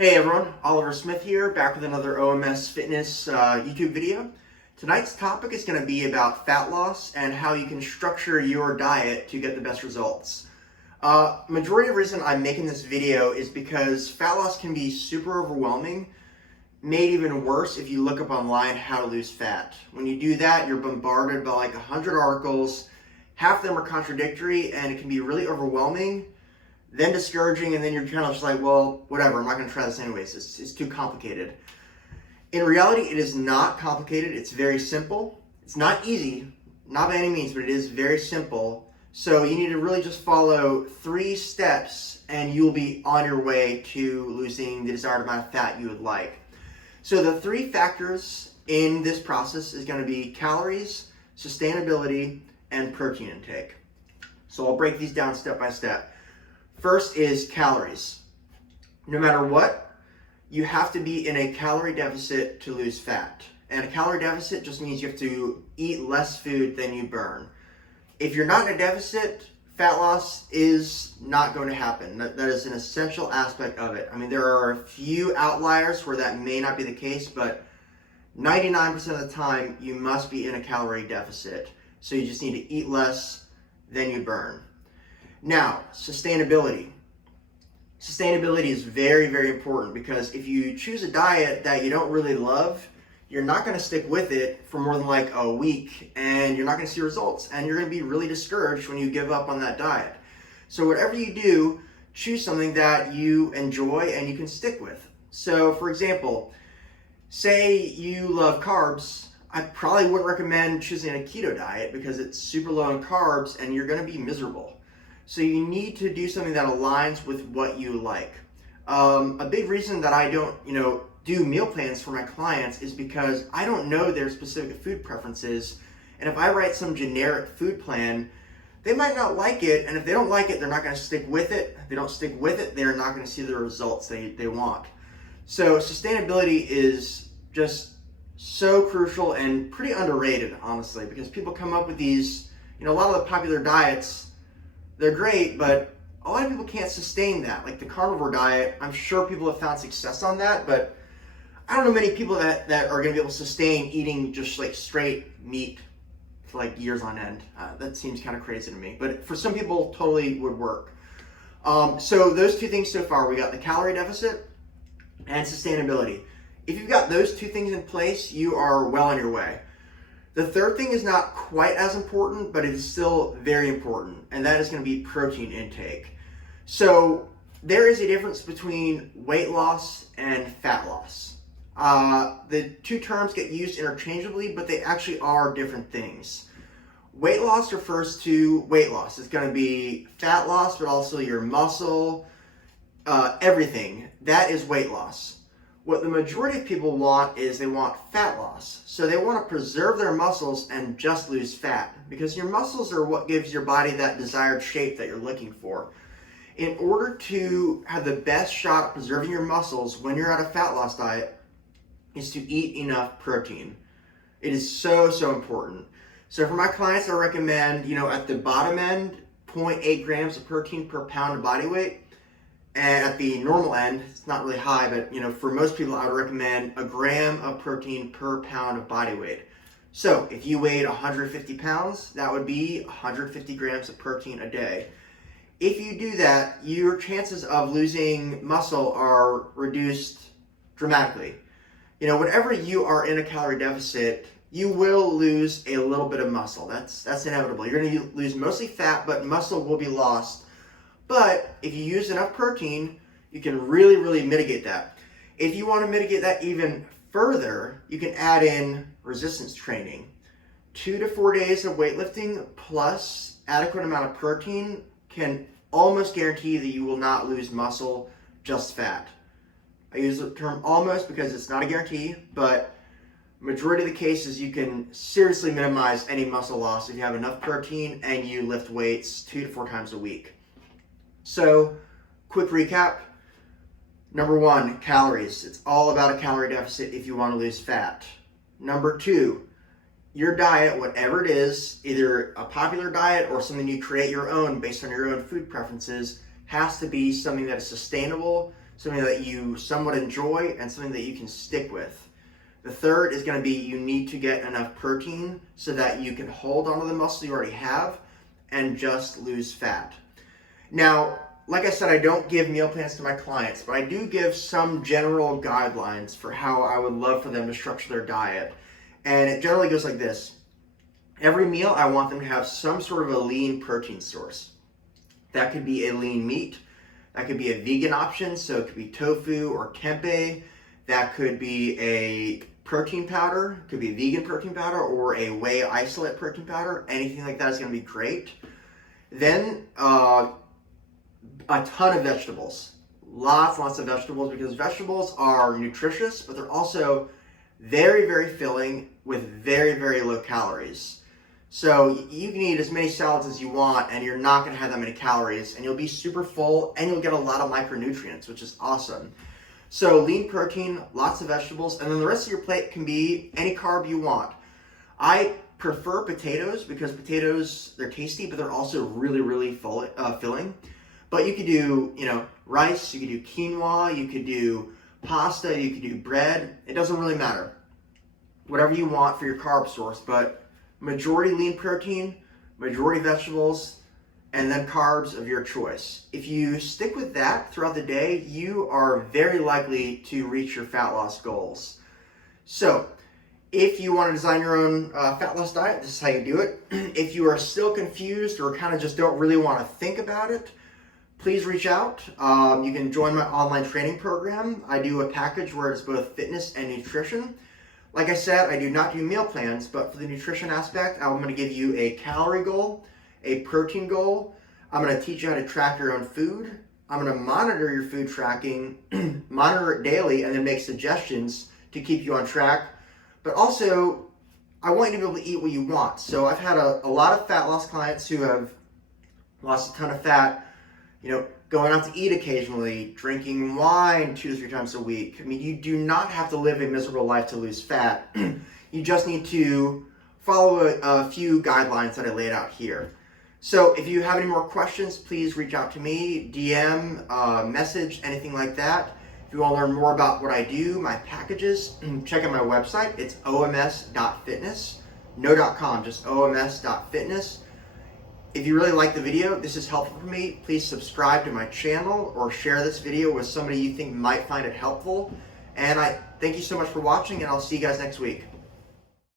Hey everyone, Oliver Smith here, back with another OMS Fitness YouTube video. Tonight's topic is going to be about fat loss and how you can structure your diet to get the best results. Majority of the reason I'm making this video is because fat loss can be super overwhelming, made even worse if you look up online how to lose fat. When you do that, you're bombarded by like 100 articles, half of them are contradictory, and it can be really overwhelming, then discouraging, and then you're kind of just like, well, whatever, I'm not going to try this anyways. It's too complicated. In reality, it is not complicated. It's very simple. It's not easy, not by any means, but it is very simple. So you need to really just follow 3 steps and you'll be on your way to losing the desired amount of fat you would like. So the 3 factors in this process is going to be calories, sustainability, and protein intake. So I'll break these down step by step. First is calories. No matter what, you have to be in a calorie deficit to lose fat. And a calorie deficit just means you have to eat less food than you burn. If you're not in a deficit, fat loss is not going to happen. That is an essential aspect of it. I mean, there are a few outliers where that may not be the case, but 99% of the time, you must be in a calorie deficit. So you just need to eat less than you burn. Now, sustainability. Sustainability is very, very important because if you choose a diet that you don't really love, you're not going to stick with it for more than like a week and you're not going to see results and you're going to be really discouraged when you give up on that diet. So whatever you do, choose something that you enjoy and you can stick with. So for example, say you love carbs, I probably wouldn't recommend choosing a keto diet because it's super low in carbs and you're going to be miserable. So you need to do something that aligns with what you like. A big reason that I don't, do meal plans for my clients is because I don't know their specific food preferences. And if I write some generic food plan, they might not like it. And if they don't like it, they're not going to stick with it. If they don't stick with it, they're not going to see the results they want. So sustainability is just so crucial and pretty underrated, honestly, because people come up with these, a lot of the popular diets, they're great, but a lot of people can't sustain that. Like the carnivore diet, I'm sure people have found success on that, but I don't know many people that are going to be able to sustain eating just like straight meat for like years on end. That seems kind of crazy to me, but for some people, totally would work. So those 2 things so far, we got the calorie deficit and sustainability. If you've got those 2 things in place, you are well on your way. The third thing is not quite as important, but it is still very important, and that is going to be protein intake. So there is a difference between weight loss and fat loss. The 2 terms get used interchangeably, but they actually are different things. Weight loss refers to weight loss. It's going to be fat loss, but also your muscle, everything. That is weight loss. What the majority of people want is they want fat loss. So they want to preserve their muscles and just lose fat because your muscles are what gives your body that desired shape that you're looking for. In order to have the best shot at preserving your muscles when you're at a fat loss diet is to eat enough protein. It is so, so important. So for my clients, I recommend, at the bottom end, 0.8 grams of protein per pound of body weight. And at the normal end, it's not really high, but for most people, I would recommend a gram of protein per pound of body weight. So if you weighed 150 pounds, that would be 150 grams of protein a day. If you do that, your chances of losing muscle are reduced dramatically. Whenever you are in a calorie deficit, you will lose a little bit of muscle. That's inevitable. You're going to lose mostly fat, but muscle will be lost. But if you use enough protein, you can really, really mitigate that. If you want to mitigate that even further, you can add in resistance training. 2 to 4 days of weightlifting plus adequate amount of protein can almost guarantee that you will not lose muscle, just fat. I use the term almost because it's not a guarantee, but majority of the cases you can seriously minimize any muscle loss if you have enough protein and you lift weights 2 to 4 times a week. So, quick recap. Number 1, calories. It's all about a calorie deficit if you want to lose fat. Number 2, your diet, whatever it is, either a popular diet or something you create your own based on your own food preferences, has to be something that is sustainable, something that you somewhat enjoy, and something that you can stick with. The third is going to be you need to get enough protein so that you can hold onto the muscle you already have and just lose fat. Now, like I said, I don't give meal plans to my clients, but I do give some general guidelines for how I would love for them to structure their diet. And it generally goes like this. Every meal, I want them to have some sort of a lean protein source. That could be a lean meat. That could be a vegan option, so it could be tofu or tempeh. That could be a protein powder, could be a vegan protein powder or a whey isolate protein powder. Anything like that is going to be great. Then a ton of vegetables. Lots of vegetables, because vegetables are nutritious, but they're also very, very filling with very, very low calories. So you can eat as many salads as you want and you're not going to have that many calories, and you'll be super full and you'll get a lot of micronutrients, which is awesome. So lean protein, lots of vegetables, and then the rest of your plate can be any carb you want. I prefer potatoes because potatoes, they're tasty, but they're also really, really filling. But you could do, rice, you could do quinoa, you could do pasta, you could do bread. It doesn't really matter. Whatever you want for your carb source, but majority lean protein, majority vegetables, and then carbs of your choice. If you stick with that throughout the day, you are very likely to reach your fat loss goals. So, if you want to design your own fat loss diet, this is how you do it. If you are still confused or kind of just don't really want to think about it, please reach out. You can join my online training program. I do a package where it's both fitness and nutrition. Like I said, I do not do meal plans, but for the nutrition aspect, I'm going to give you a calorie goal, a protein goal. I'm going to teach you how to track your own food. I'm going to monitor your food tracking, monitor it daily, and then make suggestions to keep you on track. But also, I want you to be able to eat what you want. So I've had a lot of fat loss clients who have lost a ton of fat, going out to eat occasionally, drinking wine 2 to 3 times a week. I mean, you do not have to live a miserable life to lose fat. You just need to follow a few guidelines that I laid out here. So if you have any more questions, please reach out to me, DM, message, anything like that. If you want to learn more about what I do, my packages, check out my website. It's oms.fitness. No .com, just oms.fitness. If you really like the video, this is helpful for me, please subscribe to my channel or share this video with somebody you think might find it helpful. And I thank you so much for watching, and I'll see you guys next week.